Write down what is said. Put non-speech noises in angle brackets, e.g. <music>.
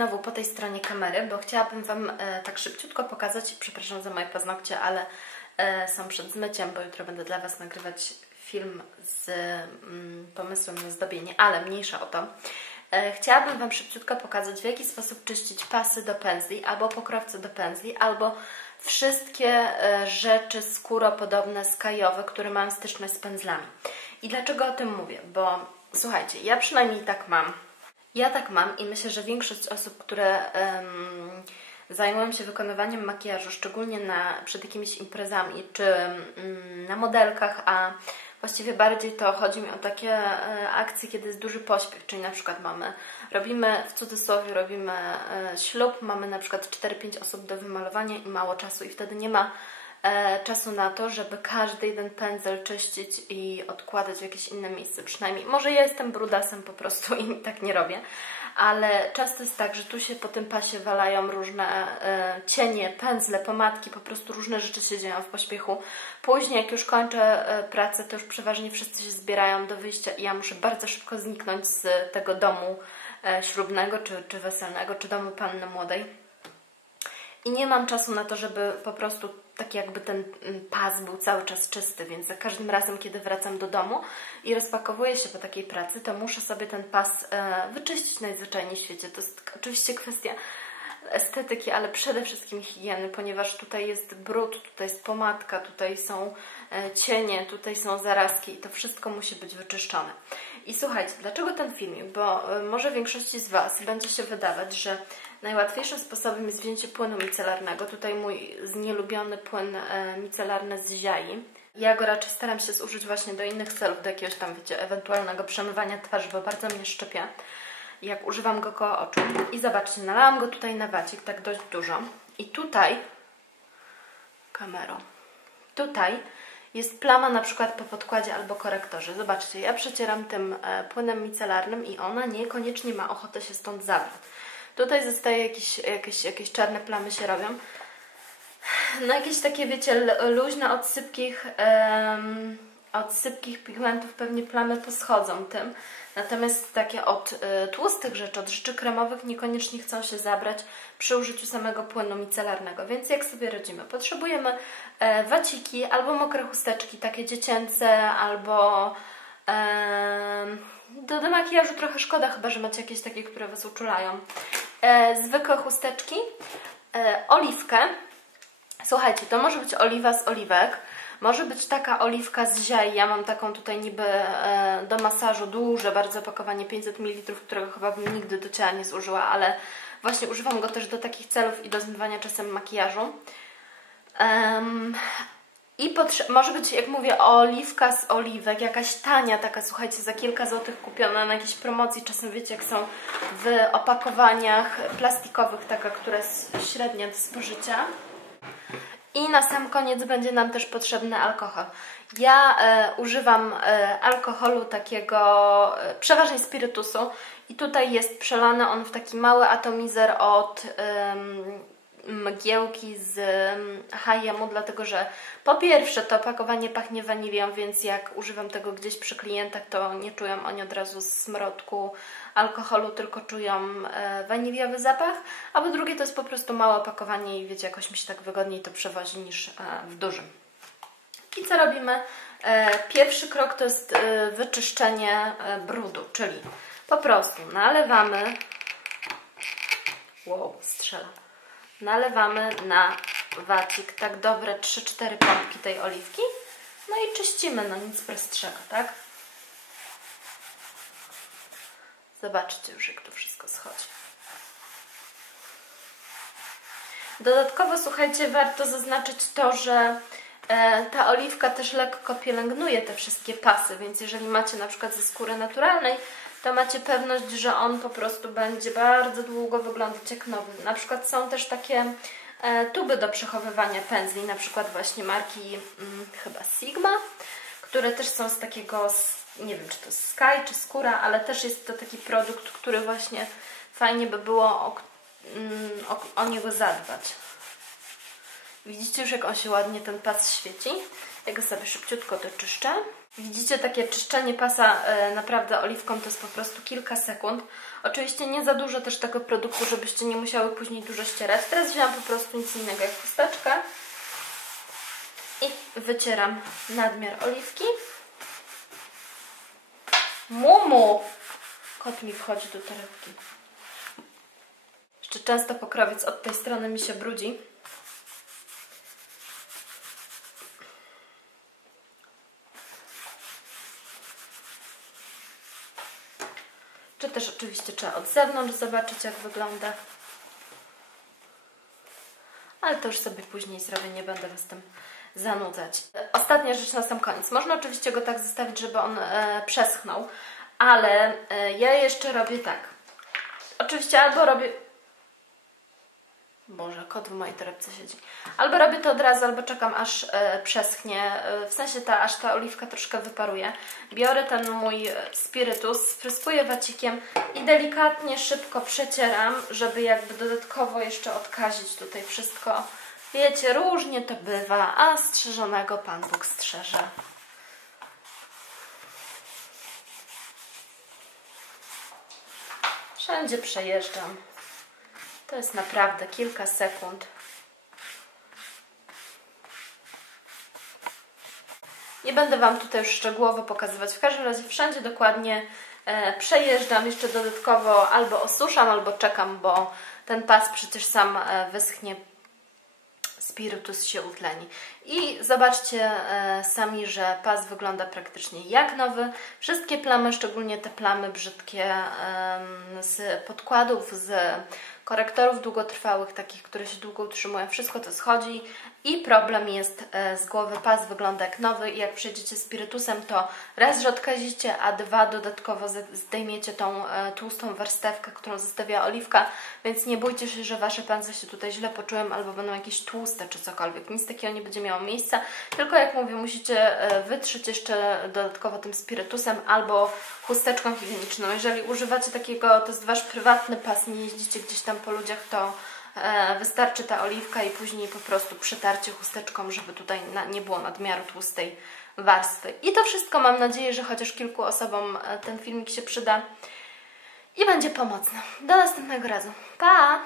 znowu po tej stronie kamery, bo chciałabym Wam e, tak szybciutko pokazać, przepraszam za moje paznokcie, ale e, są przed zmyciem, bo jutro będę dla Was nagrywać film z mm, pomysłem na zdobienie, ale mniejsza o to. E, chciałabym Wam szybciutko pokazać, w jaki sposób czyścić pasy do pędzli, albo pokrowce do pędzli, albo wszystkie rzeczy skóropodobne, skajowe, które mają styczność z pędzlami. I dlaczego o tym mówię? Bo słuchajcie, ja przynajmniej tak mam. Ja tak mam i myślę, że większość osób, które um, zajmują się wykonywaniem makijażu, szczególnie na, przed jakimiś imprezami czy um, na modelkach, a właściwie bardziej to chodzi mi o takie e, akcje, kiedy jest duży pośpiech, czyli na przykład mamy, robimy w cudzysłowie, robimy e, ślub, mamy na przykład 4-5 osób do wymalowania i mało czasu i wtedy nie ma czasu na to, żeby każdy jeden pędzel czyścić i odkładać w jakieś inne miejsce przynajmniej. Może ja jestem brudasem po prostu <laughs> i tak nie robię, ale często jest tak, że tu się po tym pasie walają różne e, cienie, pędzle, pomadki, po prostu różne rzeczy się dzieją w pośpiechu. Później jak już kończę e, pracę, to już przeważnie wszyscy się zbierają do wyjścia i ja muszę bardzo szybko zniknąć z tego domu e, ślubnego, czy, czy weselnego, czy domu panny młodej. I nie mam czasu na to, żeby po prostu tak jakby ten mm, pas był cały czas czysty, więc za każdym razem, kiedy wracam do domu i rozpakowuję się po takiej pracy, to muszę sobie ten pas e, wyczyścić najzwyczajniej w świecie. To jest oczywiście kwestia estetyki, ale przede wszystkim higieny, ponieważ tutaj jest brud, tutaj jest pomadka, tutaj są e, cienie, tutaj są zarazki i to wszystko musi być wyczyszczone. I słuchajcie, dlaczego ten filmik? Bo e, może większości z Was będzie się wydawać, że najłatwiejszym sposobem jest wzięcie płynu micelarnego. Tutaj mój znielubiony płyn e, micelarny z ziai. Ja go raczej staram się zużyć właśnie do innych celów, do jakiegoś tam, wiecie, ewentualnego przemywania twarzy, bo bardzo mnie szczepia jak używam go koło oczu. I zobaczcie, nalałam go tutaj na wacik, tak dość dużo. I tutaj, kamero, tutaj jest plama na przykład po podkładzie albo korektorze. Zobaczcie, ja przecieram tym e, płynem micelarnym i ona niekoniecznie ma ochotę się stąd zabrać. Tutaj zostaje jakieś, jakieś, jakieś czarne plamy się robią. No jakieś takie, wiecie, luźne od sypkich, um, od sypkich pigmentów pewnie plamy poschodzą tym. Natomiast takie od y, tłustych rzeczy, od rzeczy kremowych niekoniecznie chcą się zabrać przy użyciu samego płynu micelarnego. Więc jak sobie radzimy? Potrzebujemy e, waciki albo mokre chusteczki, takie dziecięce, albo do, do makijażu trochę szkoda, chyba że macie jakieś takie, które Was uczulają. E, zwykłe chusteczki, e, oliwkę. Słuchajcie, to może być oliwa z oliwek. Może być taka oliwka z ziai, ja mam taką tutaj niby e, do masażu duże bardzo opakowanie 500 ml, którego chyba bym nigdy do ciała nie zużyła, ale właśnie używam go też do takich celów i do zmywania czasem makijażu. I może być, jak mówię, oliwka z oliwek, jakaś tania taka, słuchajcie, za kilka złotych kupiona na jakiejś promocji. Czasem wiecie, jak są w opakowaniach plastikowych, taka, która jest średnia do spożycia. I na sam koniec będzie nam też potrzebny alkohol. Ja e, używam e, alkoholu takiego, e, przeważnie spirytusu i tutaj jest przelany on w taki mały atomizer od mgiełki z H&M, dlatego że po pierwsze to opakowanie pachnie wanilią, więc jak używam tego gdzieś przy klientach, to nie czują oni od razu smrodku alkoholu, tylko czują e, waniliowy zapach, a po drugie to jest po prostu małe opakowanie i wiecie, jakoś mi się tak wygodniej to przewozi niż e, w dużym. I co robimy? E, pierwszy krok to jest wyczyszczenie brudu, czyli po prostu nalewamy wow, strzela nalewamy na wacik tak dobre 3-4 pompki tej oliwki no i czyścimy, no nic prostszego, tak? Zobaczcie już, jak to wszystko schodzi. Dodatkowo, słuchajcie, warto zaznaczyć to, że e, ta oliwka też lekko pielęgnuje te wszystkie pasy, więc jeżeli macie na przykład ze skóry naturalnej, to macie pewność, że on po prostu będzie bardzo długo wyglądać jak nowy. Na przykład są też takie tuby do przechowywania pędzli, na przykład właśnie marki hmm, chyba Sigma, które też są z takiego nie wiem, czy to jest Sky, czy skóra, ale też jest to taki produkt, który właśnie fajnie by było o, mm, o, o niego zadbać. Widzicie już, jak on się ładnie ten pas świeci? Ja go sobie szybciutko doczyszczę. Widzicie, takie czyszczenie pasa e, naprawdę oliwką to jest po prostu kilka sekund. Oczywiście nie za dużo też tego produktu, żebyście nie musiały później dużo ścierać. Teraz wziąłam po prostu nic innego jak chusteczkę i wycieram nadmiar oliwki. Mumu! Kot mi wchodzi do torebki. Jeszcze często pokrowiec od tej strony mi się brudzi. Czy też oczywiście trzeba od zewnątrz zobaczyć jak wygląda. Ale to już sobie później zrobię, nie będę Was tym zanudzać. Ostatnia rzecz na sam koniec. Można oczywiście go tak zostawić, żeby on e, przeschnął, ale e, ja jeszcze robię tak. Oczywiście albo robię... Boże, kot w mojej torebce siedzi. Albo robię to od razu, albo czekam aż e, przeschnie, e, w sensie ta, aż ta oliwka troszkę wyparuje. Biorę ten mój spirytus, spryskuję wacikiem i delikatnie, szybko przecieram, żeby jakby dodatkowo jeszcze odkazić tutaj wszystko. Wiecie, różnie to bywa, a strzeżonego Pan Bóg strzeże. Wszędzie przejeżdżam. To jest naprawdę kilka sekund. Nie będę Wam tutaj już szczegółowo pokazywać. W każdym razie wszędzie dokładnie e, przejeżdżam. Jeszcze dodatkowo albo osuszam, albo czekam, bo ten pas przecież sam e, wyschnie spirytus się utleni. I zobaczcie e, sami, że pas wygląda praktycznie jak nowy. Wszystkie plamy, szczególnie te plamy brzydkie z podkładów, z korektorów długotrwałych, takich, które się długo utrzymują, wszystko to schodzi i problem jest e, z głowy. Pas wygląda jak nowy i jak przejdziecie spirytusem, to raz, że odkazicie, a dwa, dodatkowo zdejmiecie tą e, tłustą warstewkę, którą zostawia oliwka, więc nie bójcie się, że Wasze pędzle się tutaj źle poczują albo będą jakieś tłuste czy cokolwiek. Nic takiego nie będzie miało miejsca, tylko jak mówię, musicie e, wytrzeć jeszcze dodatkowo tym spirytusem albo chusteczką higieniczną. Jeżeli używacie takiego, to jest Wasz prywatny pas, nie jeździcie gdzieś tam po ludziach, to wystarczy ta oliwka i później po prostu przetarcie chusteczką, żeby tutaj nie było nadmiaru tłustej warstwy. I to wszystko mam nadzieję, że chociaż kilku osobom e, ten filmik się przyda i będzie pomocny. Do następnego razu. Pa!